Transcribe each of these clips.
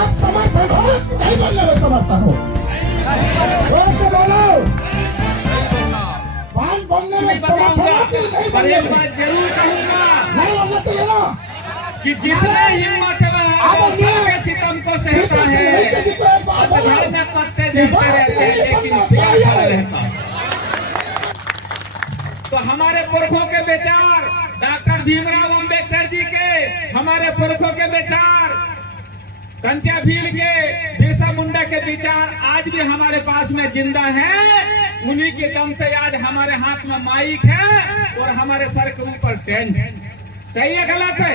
तब समर्थन हो, नहीं बोलने में समर्थन हो। जोर से बोलो, बाल बोलने में समर्थन हो कि नहीं बोलने में? बात जरूर कहूँगा, नहीं बोलना चाहिए ना कि जिसमें हिम्मत है वह सबके सितम को सहता है। पतझड़ में पत्ते झड़ते रहते हैं लेकिन पेड़ खड़ा रहता है। तो हमारे पुरखों के विचार, डॉक्टर भीमराव अंबेडकर जी के, हमारे पुरखों के विचार, कंटिया भील के, बिरसा मुंडा के विचार आज भी हमारे पास में जिंदा हैं। उन्हीं के दम से आज हमारे हाथ में माइक है और हमारे सर के ऊपर टेंट। सही है गलत है?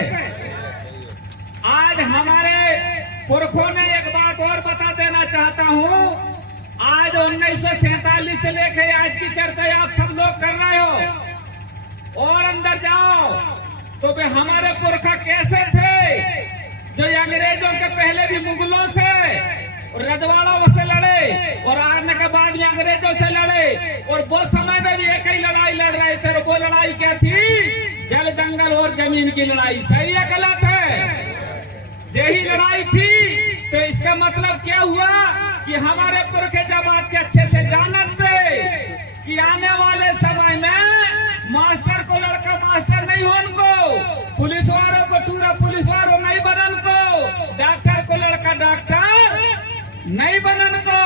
आज हमारे पुरखों ने एक बात और बता देना चाहता हूँ। आज 1947 से लेकर आज की चर्चा आप सब लोग कर रहे हो और अंदर जाओ तो वे हमारे पुरखा कैसे थे जो अंग्रेजों के पहले भी मुगलों से रजवाड़ों से लड़े और आने के बाद में अंग्रेजों से लड़े और वो समय में भी एक ही लड़ाई लड़ रहे थे। वो लड़ाई क्या थी? जल जंगल और जमीन की लड़ाई। सही है गलत है? यही लड़ाई थी। तो इसका मतलब क्या हुआ कि हमारे पुरखे जब बात के अच्छे से जानते कि आने वाले समय में मास्टर को लड़का मास्टर नहीं हो, उनको पुलिस वालों को टूरा पुलिस वालों नहीं बनन को, डॉक्टर को लड़का डॉक्टर नहीं बनन को,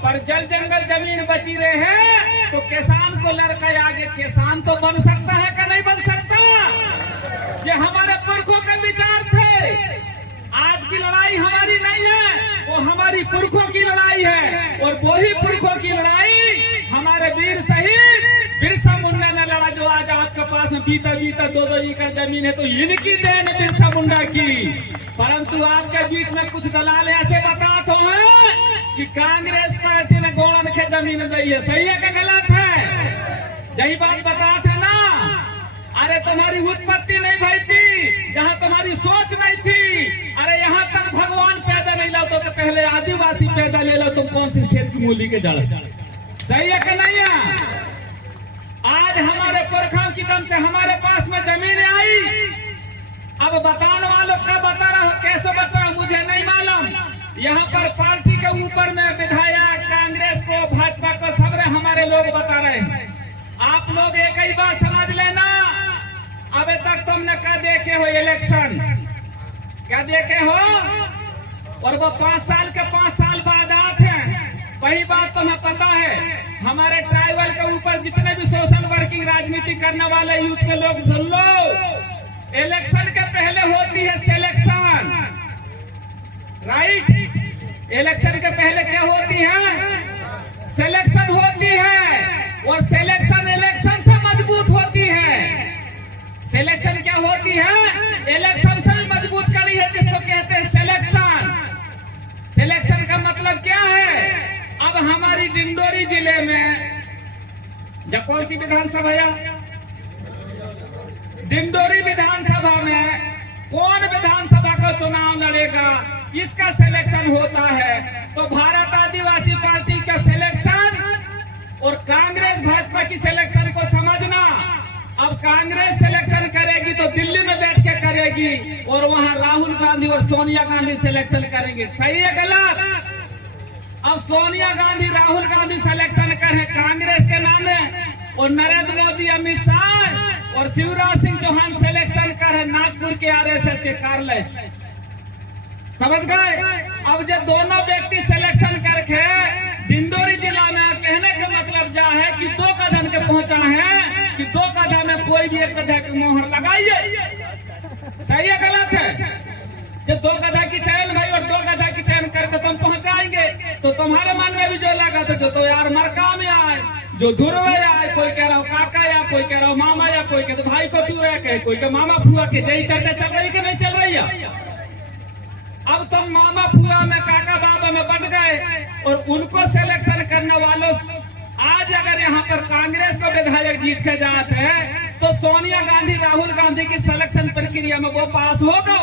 पर जल जंगल जमीन बची रहे हैं तो किसान को लड़का आगे किसान तो बन सकता है कि नहीं बन सकता? ये हमारे पुरखों के विचार थे। आज की लड़ाई हमारी नहीं है, वो हमारी पुरखों की लड़ाई है और वही पुरखों की लड़ाई हमारे वीर शहीद बिरसा मुंडा ने लड़ा। जो आज आपके पास में बीता 2-2 एकड़ जमीन है तो इनकी देन बिरसा मुंडा की। परंतु आपके बीच में कुछ दलाल ऐसे बताते हैं कि कांग्रेस पार्टी ने गौड़न के जमीन दी है। सही है कि गलत है? यही बात बताते ना। अरे तुम्हारी उत्पत्ति नहीं भाई थी, जहाँ तुम्हारी सोच नहीं थी। अरे यहाँ तक भगवान पैदा नहीं लाओ तो पहले आदिवासी पैदा ले लो, तुम कौन सी खेत की मूली के जड़। सही है कि नहीं है? आज हमारे पुरखों की दम से हमारे पास में जमीन आई। अब बताने वालों का बता रहा, कैसे बता रहा मुझे नहीं मालूम। यहाँ पर पार्टी के ऊपर में विधायक कांग्रेस को भाजपा को सब हमारे लोग बता रहे हैं। आप लोग एक ही बात समझ लेना, अभी तक तुमने क्या देखे हो? इलेक्शन क्या देखे हो? और वो 5 साल के 5 साल बाद आते हैं। वही बात तुम्हें पता है, हमारे ट्राइबल के ऊपर जितने भी सोशल वर्किंग राजनीति करने वाले यूथ के लोग सुन लो, इलेक्शन के पहले होती है सिलेक्शन, राइट? इलेक्शन के पहले क्या होती है? सिलेक्शन होती है और सिलेक्शन इलेक्शन से मजबूत होती है। सिलेक्शन क्या होती है? इलेक्शन से मजबूत कड़ी है, जिसको कहते हैं सिलेक्शन। सिलेक्शन का मतलब क्या है? अब हमारी डिंडोरी जिले में जब कौन सी विधानसभा है? डिंडोरी विधानसभा में कौन विधानसभा का चुनाव लड़ेगा, इसका सिलेक्शन होता है। तो भारत आदिवासी पार्टी का सिलेक्शन और कांग्रेस भाजपा की सिलेक्शन को समझना। अब कांग्रेस सिलेक्शन करेगी तो दिल्ली में बैठ के करेगी और वहां राहुल गांधी और सोनिया गांधी सिलेक्शन करेंगे। सही है गलत? अब सोनिया गांधी राहुल गांधी सिलेक्शन करे कांग्रेस के नामे और नरेंद्र मोदी अमित शाह और शिवराज सिंह चौहान सिलेक्शन करे नागपुर के आरएसएस के कार्यालय। समझ गए? अब जब दोनों व्यक्ति सिलेक्शन करके डिंडोरी जिला में, कहने का मतलब जा है कि 2 कदम के पहुंचा है कि 2 कदम में कोई भी 1 गधा की मोहर लगाइए। सही है गलत है? जब 2 गधा की चयन भाई और 2 गधा की चयन करके तुम पहुंचाएंगे तो तुम्हारे मन में भी जो लगा तो यार मरका में आए, जो ध्रुवे आए, कोई कह रहा हो काका या कोई कह रहा हो मामा या कोई कहते भाई को टूरा कहे, कोई के मामा फुआ के। यही चर्चा चल रही कि नहीं चल रही है? अब तुम मामा फुआ में काका बाबा में बढ़ गए और उनको सिलेक्शन करने वालों, आज अगर यहाँ पर कांग्रेस को विधायक जीत के जाते हैं तो सोनिया गांधी राहुल गांधी की सिलेक्शन प्रक्रिया में वो पास होगा।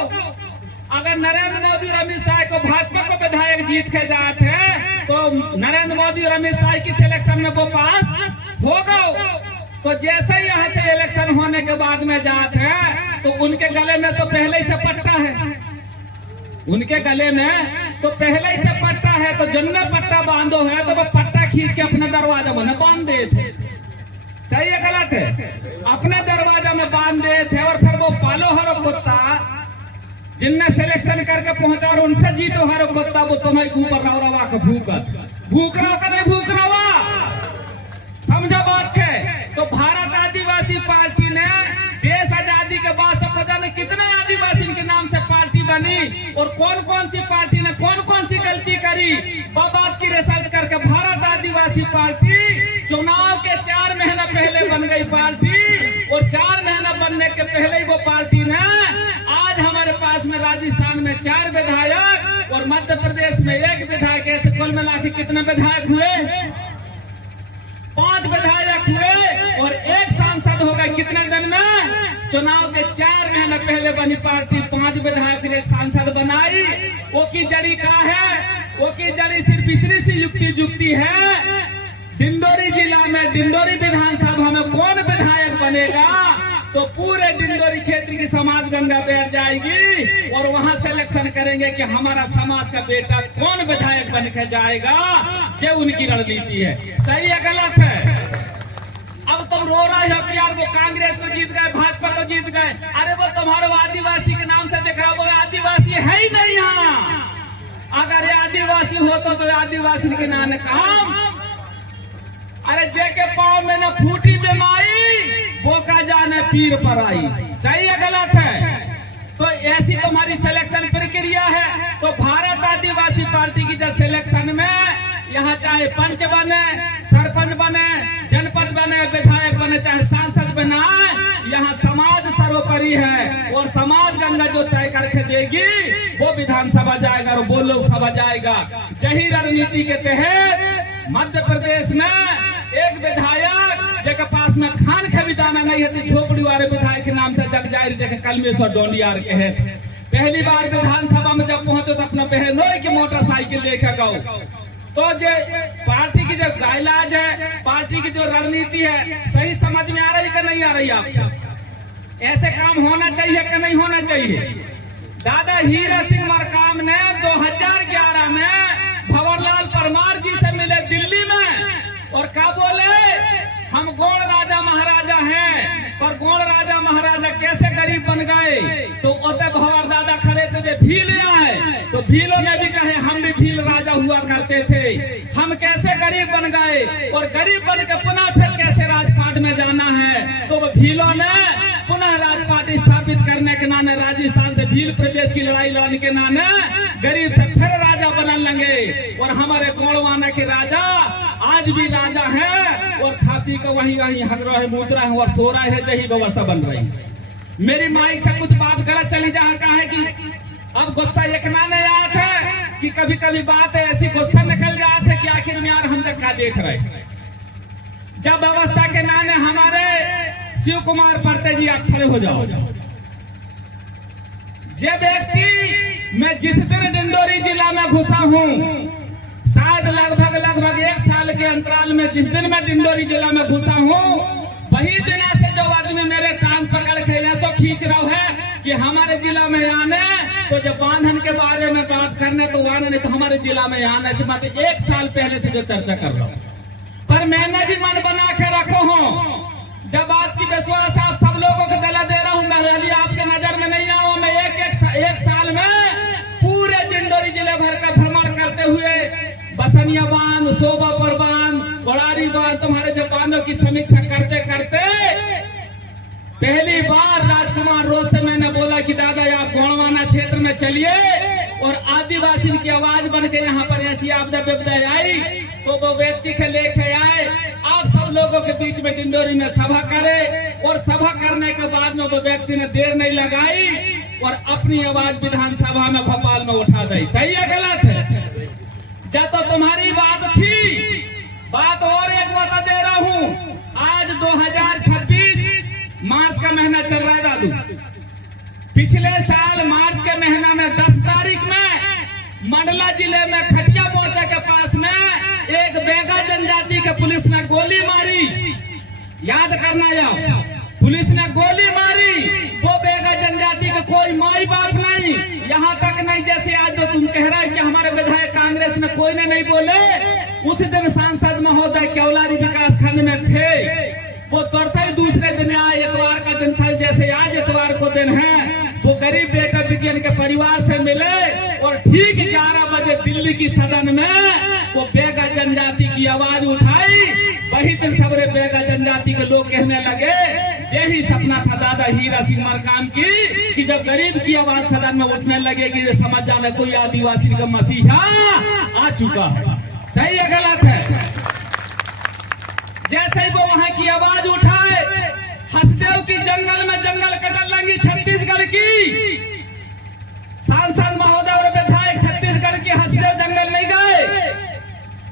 अगर नरेंद्र मोदी और अमित शाह को भाजपा को विधायक जीत के जाते हैं तो नरेंद्र मोदी और अमित शाह की सिलेक्शन में वो पास होगा। तो जैसे ही यहाँ से इलेक्शन होने के बाद में जाते हैं तो उनके गले में तो पहले ही से पट्टा है, उनके गले में तो पहले ही से पट्टा है तो जन्ने पट्टा बांधो है तो वो पट्टा खींच के अपने दरवाजा में बांध दे थे। सही है गलत है? अपने दरवाजा में बांध दे थे और फिर वो पालो हरो कुत्ता जिनने सिलेक्शन करके पहुंचा और उनसे जीतो हरो कुत्ता वो तुम्हें ऊपर रवा के भूख रहा का नहीं भूख रहा। समझो बात है? तो भारत आदिवासी पार्टी ने देश आजादी के बाद से जाने कितने आदिवासी के नाम से पार्टी बनी और कौन कौन सी पार्टी ने कौन कौन सी गलती करी बात की रिसर्च करके भारत आदिवासी पार्टी चुनाव के 4 महीना पहले बन गई पार्टी और 4 महीना बनने के पहले ही वो पार्टी ने आज हमारे पास में राजस्थान में 4 विधायक और मध्य प्रदेश में 1 विधायक, ऐसे कुल मिला के कितने विधायक हुए? 5 विधायक हुए और 1 सांसद हो गए। कितने दिन में? चुनाव के 4 महीने पहले बनी पार्टी 5 विधायक ने 1 सांसद बनाई। वो की जड़ी का है? वो की जड़ी सिर्फ इतनी सी युक्ति है, डिंडोरी जिला में डिंडोरी विधानसभा में कौन विधायक बनेगा तो पूरे डिंडोरी क्षेत्र की समाज गंगा बैठ जाएगी और वहां सिलेक्शन करेंगे कि हमारा समाज का बेटा कौन विधायक बन के जाएगा। ये उनकी रणनीति है। सही है गलत है? अब तुम रो रहे हो कि यार वो कांग्रेस को जीत गए, भाजपा को जीत गए। अरे वो तुम्हारे आदिवासी के नाम से दिख रहा, वो आदिवासी है ही नहीं यहाँ। अगर ये आदिवासी होता तो आदिवासी के नाम काम। अरे जेके पाँव में न फूटी बीमारी वो का जाने पीर पर आई। सही है गलत है? तो ऐसी तुम्हारी सिलेक्शन प्रक्रिया है। तो भारत आदिवासी पार्टी की जब सिलेक्शन में यहाँ चाहे पंच बने, सरपंच बने, जनपद बने, विधायक बने, चाहे सांसद बने, यहाँ समाज सर्वोपरि है और समाज गंगा जो तय करके देगी वो विधानसभा जाएगा और वो लोकसभा जाएगा। यही रणनीति के तहत मध्य प्रदेश में 1 विधायक जिसके पास में खान के भी दाना नहीं है, झोपड़ी वाले विधायक के नाम से जग जाहिर जगह कलमेश्वर डोंडियार के है। पहली बार विधानसभा में जब पहुंचो तो अपना बहनोई की मोटरसाइकिल लेकर गओ। तो जो पार्टी की जो गाइडलाइन है, पार्टी की जो रणनीति है, सही समझ में आ रही कि नहीं आ रही आपको? ऐसे काम होना चाहिए कि नहीं होना चाहिए? दादा हीरा सिंह मरकाम ने 2011 में भंवरलाल परमार जी से मिले दिल्ली में और क्या बोले, हम गोड़ राजा महाराजा हैं, पर गोड़ राजा महाराजा कैसे गरीब बन गए? तो ओते भंवर दादा खड़े थे, भील आए तो भीलों ने भी कहे हम भी भील राजा हुआ करते थे, हम कैसे गरीब बन गए और गरीब बन के पुनः फिर कैसे राजपाट में जाना है। तो भीलों ने पुनः राजपाट स्थापित करने के नाने राजस्थान से भील प्रदेश की लड़ाई लड़ने के नाने गरीब से फिर राजा बनने लगे और हमारे गोड़वाना के राजा आज भी राजा है और खा पी के वही हग रहे, मूत रहे और सो रहे हैं। यही व्यवस्था बन रही है। मेरी माइक से कुछ बात गलत चली जहाँ का है कि अब गुस्सा एक नाने याद है कि कभी कभी बात है ऐसी गुस्सा निकल जाते है कि आखिर में यार हम तक क्या देख रहे। जब व्यवस्था के नाने हमारे शिव कुमार परते जी आप खड़े हो जाओ। जे व्यक्ति मैं जिस दिन डिंडोरी जिला में घुसा हूँ, शायद लगभग 1 साल के अंतराल में जिस दिन मैं डिंडोरी जिला में घुसा हूँ, वही दिन से जो आदमी मेरे कान पकड़ के ऐसा खींच रहा है कि हमारे जिला में आने, तो जब बांधन के बारे में बात करने तो आने नहीं, तो हमारे जिला में आना चाहिए। 1 साल पहले से जो चर्चा कर रहा हूँ, पर मैंने भी मन बना के रखो हूँ। जब बात की विश्वास आप सब लोगों को दिला दे रहा हूँ, मैं यदि आपके नजर में नहीं आऊँ, मैं एक साल में पूरे डिंडोरी जिले भर का भ्रमण करते हुए बसनिया बांध, शोभापुर बांध, बड़ारी बांध, तुम्हारे जो बांधों की समीक्षा करते करते पहली बार राजकुमार रोज से मैंने बोला कि दादा आप गोड़वाना क्षेत्र में चलिए और आदिवासी की आवाज बन के यहाँ पर ऐसी आपदा विपदा आई तो वो व्यक्ति के लेके आए, आप सब लोगों के बीच में डिंडोरी में सभा करे और सभा करने के बाद में वो व्यक्ति ने देर नहीं लगाई और अपनी आवाज विधानसभा में भोपाल में उठा दी। सही है गलत है? जब तो तुम्हारी बात थी, बात और एक बता दे रहा हूँ, आज 2026 मार्च का महीना चल रहा है दादू। पिछले साल मार्च के महीना में 10 तारीख में मंडला जिले में खटिया मोर्चा के पास में एक बेगा जनजाति के पुलिस ने गोली मारी। याद करना यार, पुलिस ने गोली मारी, वो बेगा जनजाति के कोई माई बाप नहीं, यहाँ तक नहीं जैसे आज जो तुम कह रहा है कि हमारे विधायक कांग्रेस में कोई ने नहीं बोले। उस दिन सांसद महोदय केवलारी विकास खंड में थे, वो तुरंत ही दूसरे दिन आए, इतवार का दिन था जैसे आज इतवार को दिन है, वो गरीब बेटा बिटियन के परिवार से मिले और ठीक 11 बजे दिल्ली की सदन में वो बेगा जनजाति की आवाज उठाई। वही दिन सबरे बेगा जनजाति के लोग कहने लगे यही सपना था दादा हीरा सिंह मरकाम की कि जब गरीब की आवाज सदन में उठने लगेगी तो समझ जाना कोई आदिवासी का मसीहा आ चुका है। सही है गलत है? जैसे ही वो वहां की आवाज उठाए, हसदेव की जंगल में जंगल कटन लगी छत्तीसगढ़ की। सांसद महोदय और विधायक छत्तीसगढ़ की हसदेव जंगल नहीं गए,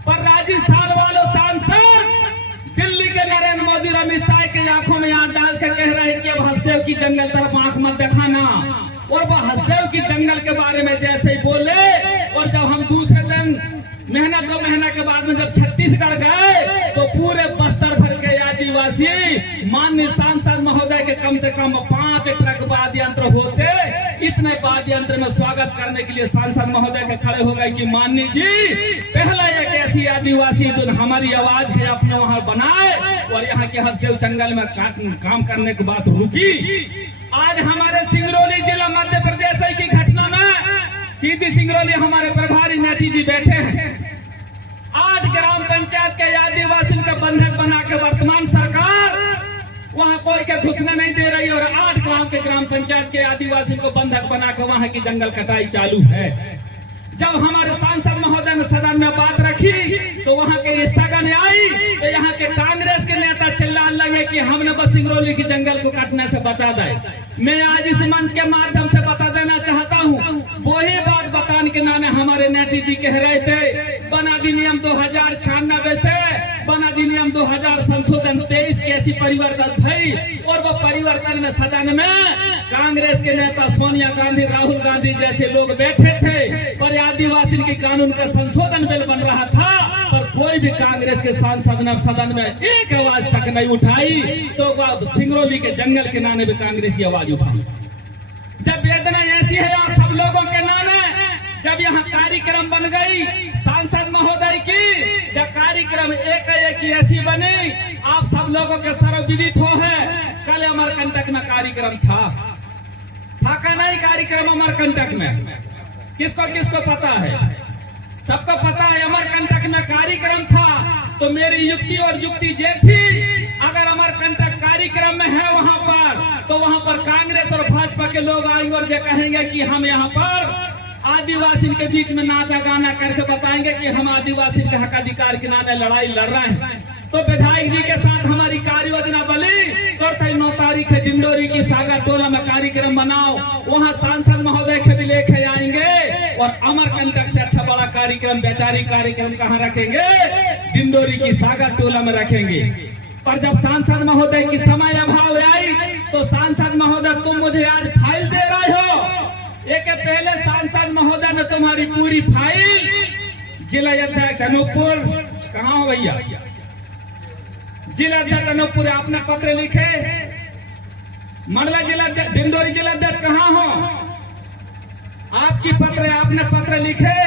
पर राजस्थान वालों सांसद दिल्ली के नरेंद्र मोदी और अमित शाह की आंखों में आंख डाल के कह रहे हैं कि अब हसदेव की जंगल तरफ आंख मत दिखाना। और वो हसदेव की जंगल के बारे में जैसे ही बोले, और जब हम दूसरे दिन महीना 2 महीना के बाद में जब छत्तीसगढ़ गए तो पूरे बस्तर भर के आदिवासी माननीय सांसद महोदय के कम से कम 5 ट्रक वाद्य यंत्र होते, इतने वाद्य यंत्र में स्वागत करने के लिए सांसद महोदय के खड़े हो गए कि माननीय जी पहला एक ऐसी आदिवासी जो हमारी आवाज है अपने वहां बनाए और यहाँ के हसदेव जंगल में काम करने की बात रुकी। आज हमारे सिंगरौली जिला मध्य प्रदेश की घटना में सीधी सिंगरौली हमारे प्रभारी नेटी जी बैठे हैं। 8 ग्राम पंचायत के आदिवासी के बंधक बना के वर्तमान सरकार वहां कोई के घुसने नहीं दे रही और 8 ग्राम पंचायत के आदिवासी को बंधक बना के वहां की जंगल कटाई चालू है। जब हमारे सांसद महोदय ने सदन में बात रखी तो वहां के स्थगन आई तो यहाँ के कांग्रेस के नेता चिल्लाने लगे कि हमने बस सिंगरौली की जंगल को काटने से बचा दे। मैं आज इस मंच के माध्यम से बता देना चाहता हूँ, वही बात बताने के नाने हमारे नेटी जी कह रहे थे बना अधिनियम 2096 से बना अधिनियम 2000 संशोधन 23 की ऐसी परिवर्तन भई और वो परिवर्तन में सदन में कांग्रेस के नेता सोनिया गांधी, राहुल गांधी जैसे लोग बैठे थे, पर आदिवासी के कानून का संशोधन बिल बन रहा था, पर कोई भी कांग्रेस के सांसद ने सदन में एक आवाज तक नहीं उठाई। तो सिंगरौली के जंगल के नाने भी कांग्रेसी आवाज उठाई। जब वेदना ऐसी है आप सब लोगों के नाने, जब यहाँ कार्यक्रम बन गई सांसद महोदय की, जब कार्यक्रम एक ऐसी बनी आप सब लोगों के सर्वविदित हो है, कल अमरकंटक में कार्यक्रम था का नहीं? कार्यक्रम अमरकंटक में किसको किसको पता है? सबको पता है अमरकंटक में कार्यक्रम था। तो मेरी युक्ति और युक्ति ये थी, अगर अमरकंटक कार्यक्रम में है वहां पर तो वहां पर कांग्रेस और भाजपा के लोग आएंगे और ये कहेंगे कि हम यहाँ पर आदिवासी के बीच में नाचा गाना करके बताएंगे कि हम आदिवासी के हक अधिकार के नाते लड़ाई लड़ रहे हैं। तो विधायक जी के साथ हमारी कार्य योजना बनी, 9 तारीख है डिंडोरी की सागर टोला में कार्यक्रम बनाओ, वहां सांसद महोदय के भी लेके आएंगे और अमरकंटक से अच्छा बड़ा कार्यक्रम वैचारिक कार्यक्रम कहाँ रखेंगे? डिंडोरी की सागर टोला में रखेंगे। पर जब सांसद महोदय की समय अभाव आई तो सांसद महोदय तुम मुझे आज फाइल दे रहे हो, एक पहले सांसद महोदय ने तुम्हारी पूरी फाइल जिला अध्यक्ष अनूपपुर, कहाँ हो भैया? जिला अध्यक्ष अनूपपुर आपने पत्र लिखे, मंडला जिला डिंडोरी जिला अध्यक्ष कहाँ हो? आपकी पत्र आपने पत्र लिखे,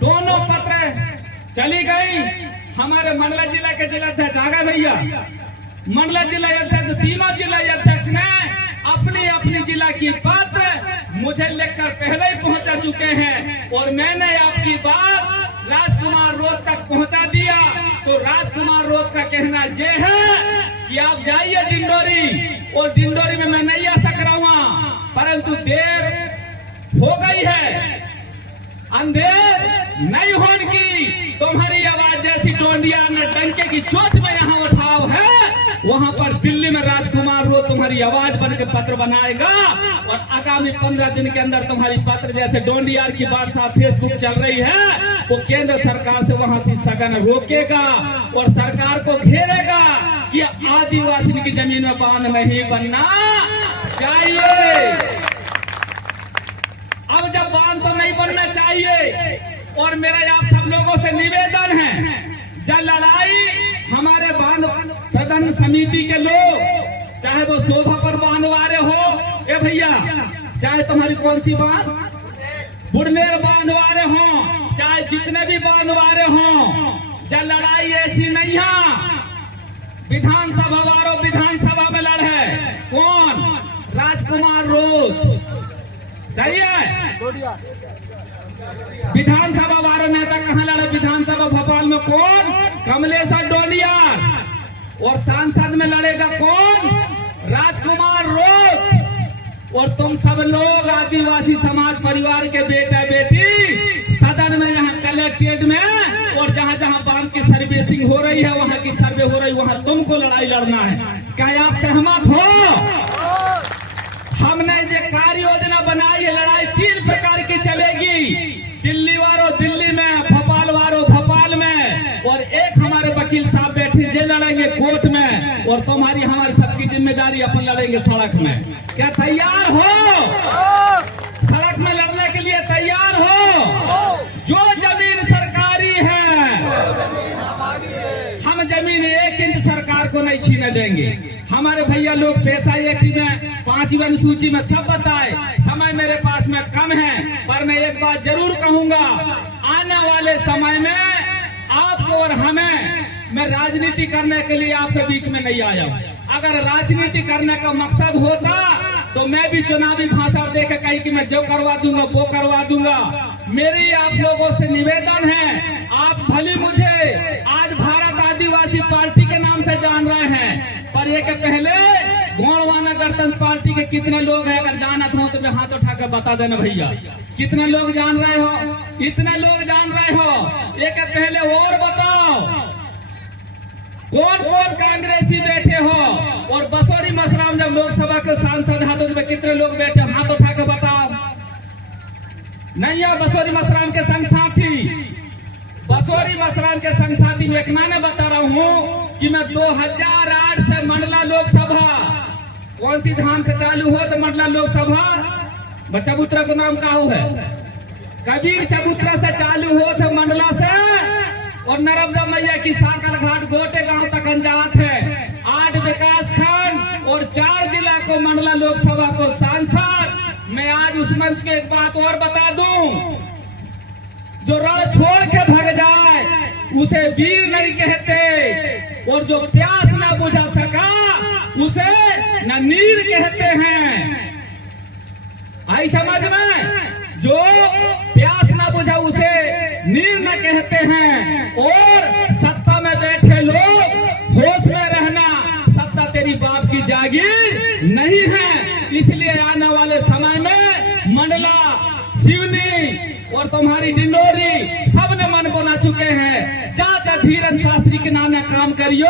दोनों पत्र चली गई। हमारे मंडला जिला के जिला अध्यक्ष आ गए भैया, मंडला जिला अध्यक्ष तीनों जिला अध्यक्ष ने अपनी अपनी जिला की पत्र मुझे लेकर पहले ही पहुंचा चुके हैं और मैंने आपकी बात राजकुमार रोड तक पहुंचा दिया। तो राजकुमार रोड का कहना ये है कि आप जाइए डिंडोरी, और डिंडोरी में मैं नहीं आ सक रहा हूं, परंतु देर हो गई है, अंधेर नहीं होने की तुम्हारी आवाज जैसी टोंडिया ने डंके की चोट में यहाँ उठाव है, वहां पर दिल्ली में राजकुमार रोड तुम्हारी आवाज बन के पत्र बनाएगा और आगामी 15 दिन के अंदर तुम्हारी पत्र जैसे डोंडियार की वार्ता फेसबुक चल रही है वो केंद्र सरकार से वहां से स्थगन रोकेगा और सरकार को घेरेगा कि आदिवासी की जमीन में बांध नहीं बनना चाहिए। अब जब बांध तो नहीं बनना चाहिए और मेरा आप सब लोगों से निवेदन है, जब लड़ाई हमारे बांध प्रबंधन समिति के लोग चाहे वो शोभा पर बांधवारे हो, ए भैया, चाहे तुम्हारी कौन सी बात, बुढ़नेर बांधवारे हो, चाहे जितने भी बांधवारे हो, जब लड़ाई ऐसी नहीं है। विधानसभा वालों विधानसभा में लड़े कौन, राजकुमार रोज, सही है। विधानसभा वाले नेता कहाँ लड़े, विधानसभा भोपाल में कौन, कमलेश डोडियार, और सांसद में लड़ेगा कौन, राजकुमार रोज। और तुम सब लोग आदिवासी समाज परिवार के बेटा बेटी सदन में, यहाँ कलेक्ट्रेट में, और जहाँ जहाँ बांध की सर्विसिंग हो रही है, वहाँ की सर्वे हो रही, वहाँ तुमको लड़ाई लड़ना है। क्या आप सहमत हो? हमने ये कार्य योजना बनाई है, लड़ाई 3 प्रकार की चलेगी। दिल्ली वालों दिल्ली में, भोपाल वालों भोपाल में, और एक हमारे वकील साहब बैठे जे लड़ेंगे कोर्ट में, और तुम्हारी हमारी सबकी जिम्मेदारी अपन लड़ेंगे सड़क में। क्या तैयार हो? सड़क में लड़ने के लिए तैयार हो? जो जमीन सरकारी है, हम जमीन 1 इंच सरकार को नहीं छीने देंगे। हमारे भैया लोग पैसा एक्ट में 5वीं अनुसूची में सब बताए, समय मेरे पास में कम है, पर मैं एक बात जरूर कहूंगा, आने वाले समय में आपको और हमें, मैं राजनीति करने के लिए आपके बीच में नहीं आया। अगर राजनीति करने का मकसद होता तो मैं भी चुनावी भाषण देकर कहीं कि मैं जो करवा दूंगा वो करवा दूंगा। मेरी आप लोगों से निवेदन है, आप भले मुझे आज भारत आदिवासी पार्टी के नाम से जान रहे हैं, पर एक पहले गोंडवाना गणतंत्र पार्टी के कितने लोग हैं, अगर जानत हो तो मैं हाथ उठा कर बता देना भैया, कितने लोग जान रहे हो? इतने लोग जान रहे हो? एक पहले और बताओ, कौन कौन कांग्रेसी बैठे हो? और बसोरी मसराम जब लोकसभा के सांसद हैं तो कितने लोग बैठे, हाथ उठा कर बताओ। नहीं है बसोरी मसराम के संग साथी, बसोरी मसराम के संग साथी में एक नाने बता रहा हूँ कि मैं 2008 से मंडला लोकसभा, कौन सी धाम से चालू हो तो मंडला लोकसभा, चबूतरा का नाम का है, कबीर चबूतरा से चालू हो थे मंडला से, और नर्मदा मैया की साकर घाट गोटे गांव तक अंजात है। 8 विकास खंड और 4 जिला को मंडला लोकसभा को सांसद। मैं आज उस मंच के एक बात और बता दूं, जो रण छोड़ के भाग जाए उसे वीर नहीं कहते, और जो प्यास ना बुझा सका उसे न नीर कहते हैं। आई समझ में? जो प्यास ना बुझा उसे नीर न कहते हैं। और सत्ता में बैठे लोग होश में रहना, सत्ता तेरी बाप की जागीर नहीं है। इसलिए आने वाले समय में मंडला, सिवनी और तुम्हारी डिंडोरी सबने मन बना चुके हैं। जाकर धीरन शास्त्री के नाने काम करियो,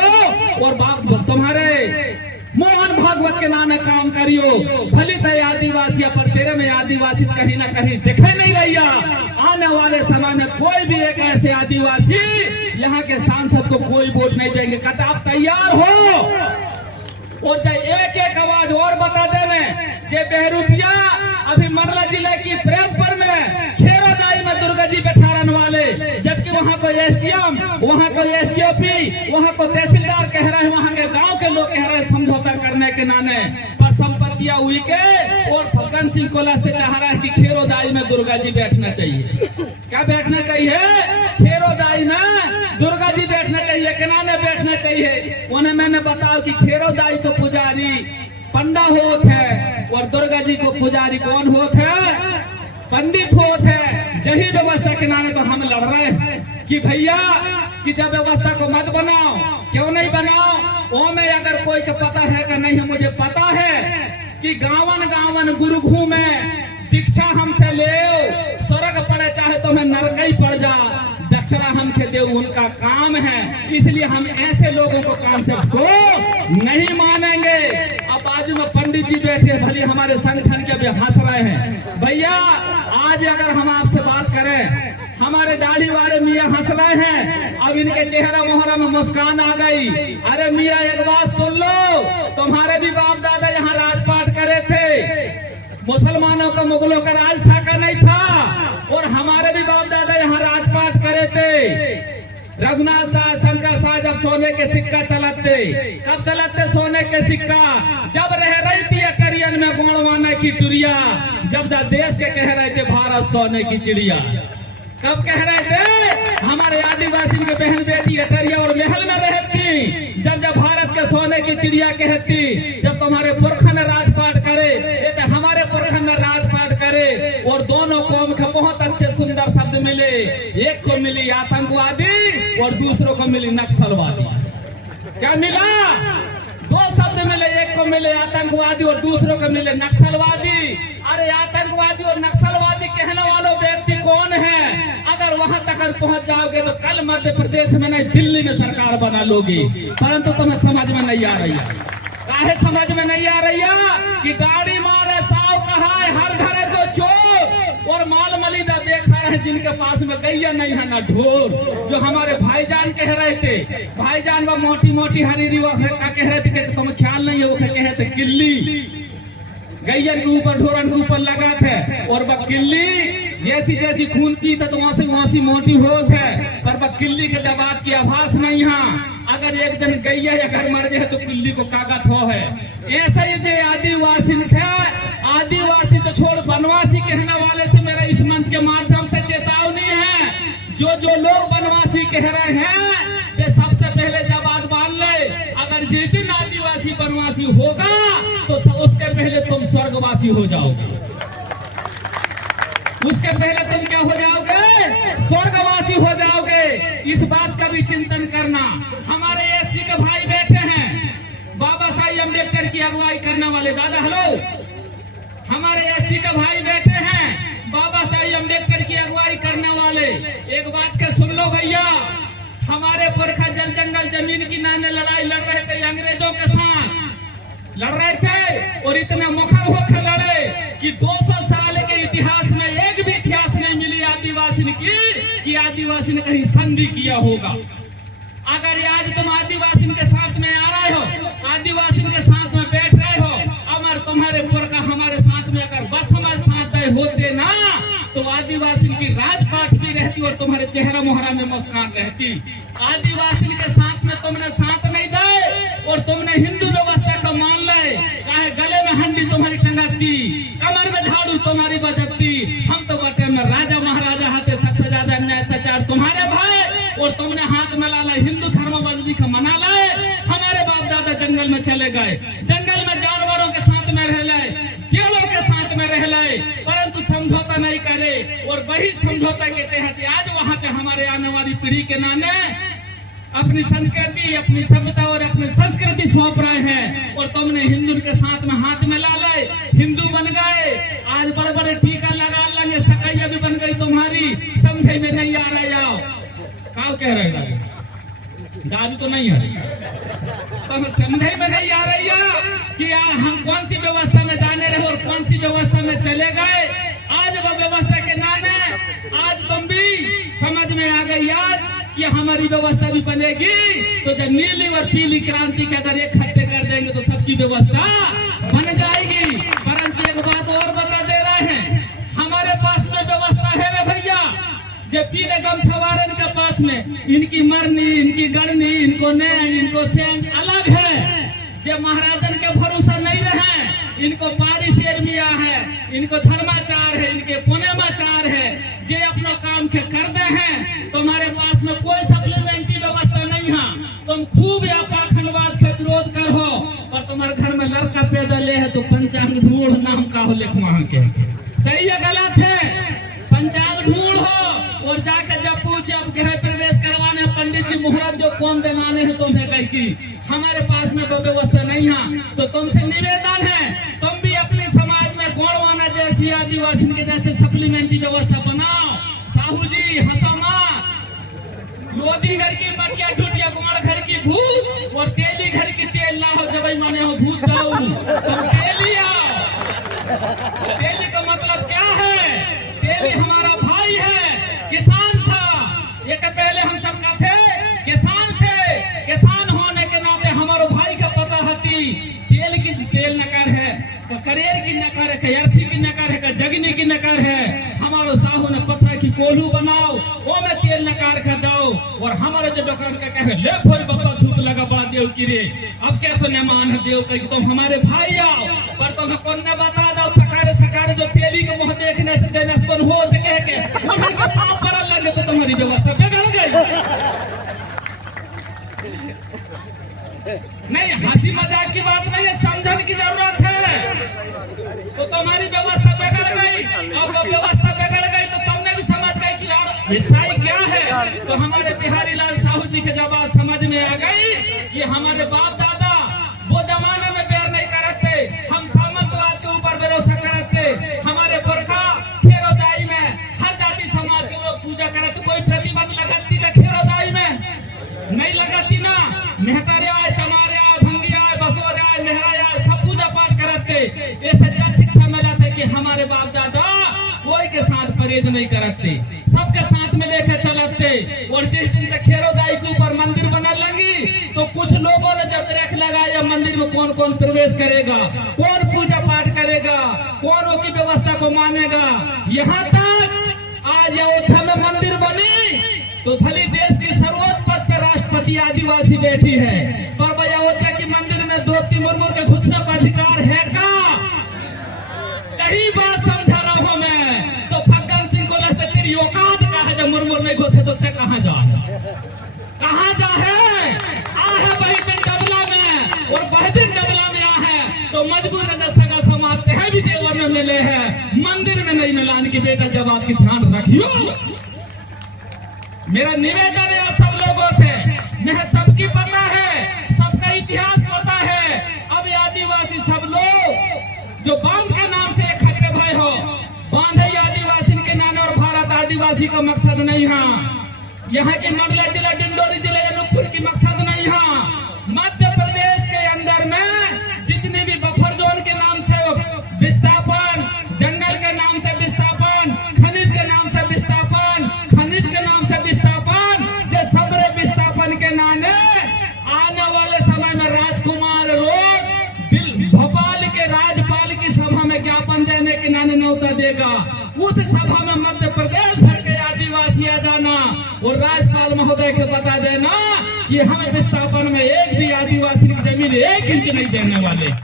और तुम्हारे मोहन भागवत के नाने काम करियो। भले तो आदिवासी पर तेरे में आदिवासी कहीं ना कहीं दिखे नहीं रहिया। आने वाले समय में कोई भी एक ऐसे आदिवासी यहाँ के सांसद को कोई वोट नहीं देंगे। कहता आप तैयार हो? और एक एक आवाज और बता देने, जे बहरूपिया अभी मंडला जिले की प्रेमपुर में खेरोदाई में दुर्गा जी बैठारन वाले, जबकि वहाँ को एसडीएम, वहाँ को एसडीओपी, वहाँ को तहसीलदार कह रहे हैं, वहाँ के गांव के लोग कह रहे हैं समझौता करने के नाने पर संपत्तियां हुई के, और फग्गन सिंह कोलस से चाह रहा है कि खेरोदाई में दुर्गा जी बैठना चाहिए। क्या बैठना चाहिए? खेरोदाई में दुर्गा जी बैठना चाहिए। के नाने बैठना चाहिए? उन्हें मैंने बताया कि खेरोदाई को पुजारी पंडा होत है, और दुर्गा जी को पुजारी कौन होत है? पंडित होत है। यही व्यवस्था के नाने तो हम लड़ रहे हैं कि भैया कि जब व्यवस्था को मत बनाओ। क्यों नहीं बनाओ? वो में अगर कोई को पता है कि नहीं है, मुझे पता है कि गावन गावन गुरु घूमे, दीक्षा हमसे ले, स्वर्ग पड़े चाहे तो मैं नरक ही पड़ जा, दक्षिणा हम के दे, उनका काम है। इसलिए हम ऐसे लोगों को कॉन्सेप्ट को नहीं मानेंगे। अब बाजू में पंडित जी बैठे, भले हमारे संगठन के भी हंस रहे हैं। भैया आज अगर हम आपसे बात करें, हमारे दाढ़ी वाले मियाँ हंस रहे हैं, अब इनके चेहरा मोहरा में मुस्कान आ गई। अरे मियाँ एक बात सुन लो, तुम्हारे भी बाप दादा यहाँ राजपाट करे थे, मुसलमानों का मुगलों का राज था का नहीं था, और हमारे भी बाप दादा यहाँ राजपाट करे थे। रघुनाथ शाह, शंकर शाह जब सोने के सिक्का चलते। कब चलते सोने के सिक्का? जब रह रही थी अटरियन में गोणवाना की टुरिया, जब देश के कह रहे थे भारत सोने की चिड़िया। कब कह रहे थे? हमारे आदिवासी के बहन बेटी अटरिया और महल में रहती, जब जब भारत के सोने की चिड़िया कहती, जब तुम्हारे पुरखा ने राजपाट करे, ये तो हमारे पुरखा ने राजपाट करे। और दोनों कौम के बहुत अच्छे सुंदर शब्द मिले, एक को मिली आतंकवादी और दूसरों को मिली नक्सलवादी। क्या मिला? दो शब्द मिले, एक को मिले आतंकवादी और दूसरों को मिले नक्सलवादी। अरे आतंकवादी और नक्सलवादी कहने वालों व्यक्ति कौन है? अगर वहां तक पहुंच जाओगे तो कल मध्य प्रदेश में नहीं दिल्ली में सरकार बना लोगे, परंतु तुम्हें समझ में नहीं आ रही है। काहे समझ में नहीं आ रही है कि दाढ़ी मारे साव कहा है, हर घर है तो चोर और माल मलिदा बेकार है, जिनके पास में गैया नहीं है ना ढोर। जो हमारे भाईजान कह रहे थे, भाईजान वो मोटी मोटी हरी वो कह रहे थे कि तुम्हें ख्याल नहीं है, वो कह रहे थे किल्ली गैयन के ऊपर ढोरन के ऊपर लगा थे, और वह किल्ली जैसी जैसी खून पी था तो वहां से मोटी होत है, पर वह किल्ली के जवाब की आभास नहीं है। अगर एक दिन गैया या घर मर जाए तो किल्ली को कागत हो है। ऐसा ही जो आदिवासी आदिवासी तो छोड़ वनवासी कहने वाले से मेरा इस मंच के माध्यम से चेतावनी है, जो लोग वनवासी कह रहे हैं वे सबसे पहले जवाब मान ले। अगर जिस दिन आदिवासी वनवासी होगा तो उसके पहले तुम स्वर्गवासी हो जाओगे। उसके पहले तुम क्या हो जाओगे? स्वर्गवासी हो जाओगे। इस बात का भी चिंतन करना। हमारे एससी के भाई बैठे हैं, बाबा साहब अम्बेडकर की अगुवाई करने वाले। दादा हेलो, हमारे एससी के भाई बैठे हैं, बाबा साहब अम्बेडकर की अगुवाई करने वाले। एक बात के सुन लो भैया, हमारे पुरखा जल जंगल जमीन की नाने लड़ाई लड़ रहे थे, अंग्रेजों के साथ लड़ रहे थे, और इतने मुखर होकर लड़े कि 200 साल के इतिहास में एक भी इतिहास नहीं मिली आदिवासी की कि आदिवासी ने कहीं संधि किया होगा। अगर आज तुम आदिवासी के साथ में आ रहे हो, आदिवासी के साथ में बैठ रहे हो, अगर तुम्हारे पुरखा हमारे साथ में अगर बस हमारे साथ होते ना तो आदिवासी की राजपाट भी रहती और तुम्हारे चेहरा मोहरा में मुस्कान रहती। आदिवासी के साथ में तुमने साथ नहीं दे और तुमने हिंदू व्यवस्था को मान ले। काहे गले में हंडी तुम्हारी टंगाती, कमर में झाड़ू तुम्हारी बजती। हम तो बटे में राजा महाराजा हाथे सबसे ज्यादा अन्याय अत्याचार तुम्हारे भाई, और तुमने हाथ में ला हिंदू धर्मबंदी का मना लाए। हमारे बाप दादा जंगल में चले गए, जंगल में जानवरों के साथ में रह लाए, पेड़ों के साथ में रह लाए, परंतु समझौता नहीं करे। और वही समझौता के तहत आज वहां से हमारे आने वाली पीढ़ी के नाने अपनी संस्कृति, अपनी सभ्यता और अपनी संस्कृति सौंप रहे हैं, और तुमने हिंदू के साथ में हाथ में ला लाए, हिंदू बन गए। आज बड़े बड़े टीका लगा लेंगे, सकैया भी बन गई तुम्हारी। समझे में नहीं आ रहे आओ क्या कह रहे दादू तो नहीं है, तो समझे में नहीं आ रही है कि हम कौन सी व्यवस्था में जाने रहे और कौन सी व्यवस्था में चले गए। आज वो व्यवस्था के नाने आज तुम भी समझ में आ गई याद कि हमारी व्यवस्था भी बनेगी तो जब नीली और पीली क्रांति के अगर इकट्ठे कर देंगे तो सबकी व्यवस्था बन जाएगी। परंतु एक बात और बता दे रहे हैं, हमारे पास में व्यवस्था है रे भैया। जो पीले गमछावारन के पास में इनकी मरनी, इनकी गढ़नी, इनको नैन, इनको सेंट अलग है। जो महाराजन के भरोसा नहीं रहे, इनको बारिश एरमिया है, इनको धर्माचार है, इनके पुण्यमाचार है। जे अपना काम के कर दे हैं, तुम्हारे पास में कोई सप्लीमेंट्री व्यवस्था नहीं है। तुम खूब या पाखंडवाद से विरोध कर हो, और तुम्हारे घर में लड़का पैदा ले है तो पंचांग ढूंढ नाम का हो लिख वहां के। सही है गलत है? पंचांग ढूंढ हो और जाकर जब पूछे अब गृह प्रवेश करवाने पंडित जी मुहूर्त जो कौन दिलाने हैं तुम्हें कही की हमारे पास में वो व्यवस्था नहीं है। तो तुमसे निवेदन है, तुम भी अपने समाज में गोंडवाना जैसी आदिवासी के जैसे सप्लीमेंट्री व्यवस्था बनाओ। साहू जी हंसो मत। लोधी घर की मटिया टूटिया गोड़ घर की भूत और तेली घर की तेल लाओ, जब माने हो भूत दाऊ तुम तेली आओ। तेली का मतलब क्या है? तेली हमारा भाई है, किसान था। एक पहले हम सबका थे किसान थे, किसान होने के नाते हमारे भाई का पता हती तेल की तेल नकर है, करेर की नकर है, अर्थी की नकर है, जगनी की नकर है। हमारे साहू ने पत्थर की कोल्हू बनाओ, वो में तेल नकार कर दो। और हमारे जो दुकान का कहे ले फोई बाबा धूप लगा बड़ा देव की रे अब कैसे न मान है देव कही तुम हमारे भाई आओ पर तुम्हें कौन ने बता दो सकारे सकारे जो तेली के मुंह देखने से देने से कौन हो कह के उन्हीं के पांव पड़ा लगे तो तुम्हारी व्यवस्था बिगड़ गई। नहीं हंसी मजाक की बात नहीं है, समझने की जरूरत है। तो तुम्हारी व्यवस्था बिगड़ गई, अब वो व्यवस्था बिगड़ गई तो तुमने भी समझ गई कि यार विषय क्या है। तो हमारे बिहारी लाल साहू जी के जब बात समझ में आ गई कि हमारे बाप दादा वो जमाने में बैर नहीं करते, हम सामंतवाद के ऊपर भरोसा करते, हमारे पुरखा खेरोदाई में हर जाति समाज के लोग पूजा करते, कोई प्रतिबंध लगाती थी खेरोदाई में नहीं लगाती ना, मेहतारिया चमारिया भंगिया बसोरिया मेहराया सब पूजा पाठ करते। ये सच्चा शिक्षा मिला था कि हमारे बाप दादा कोई के साथ परहेज नहीं करते, सबके साथ में लेके चलते। और जिस दिन से खेरोदाई के ऊपर मंदिर बना लगी तो कुछ लोगों ने जब देख लगाया मंदिर में कौन कौन प्रवेश करेगा, कौन पूजा पाठ करेगा, कौन उसकी व्यवस्था को मानेगा। यहाँ तक आज अयोध्या में मंदिर बनी तो भले देश की सर्वोच्च पद पर राष्ट्रपति आदिवासी बैठी है, पर भाई अयोध्या की मंदिर में द्रौपदी मुर्मू के घुसने का अधिकार है का? सही बात समझा रहा हूं मैं। तो फग्गन सिंह को लगता तेरी औकात कहाँ है, जब मुर्मू नहीं घुसे तो ते कहाँ जा है आ है वही दिन डबला में, और वही दिन डबला में आ है तो मजबूर नजर सगा समाते हैं भी देवर में मिले हैं, मंदिर में नहीं मिलान की बेटा जब आपकी ध्यान रखियो। मेरा निवेदन है आप सब लोगों से, मैं सबकी पता है, सबका इतिहास पता है। अब आदिवासी सब लोग जो बांध के नाम से इकट्ठे भय हो, बांध है आदिवासी के नाम और भारत आदिवासी का मकसद नहीं है। यहाँ के मंडला जिला डिंडोरी जिला अनूपपुर की मकसद नहीं है। मध्य प्रदेश के अंदर में जितने भी बफर जोन के नाम से विस्थापन, जंगल के नाम से विस्थापन, खनिज के नाम से विस्थापन, खनिज के नाम से विस्थापन, ये सबरे विस्थापन के नाने आने वाले समय में राजकुमार रोड दिल भोपाल के राज्यपाल की सभा में ज्ञापन देने के नाने न्योता देगा। उस सभा में मध्य प्रदेश भर के आदिवासी आ जाना और राज्यपाल महोदय के बता देना कि हमें विस्थापन में एक भी आदिवासी की जमीन 1 इंच नहीं देने वाले।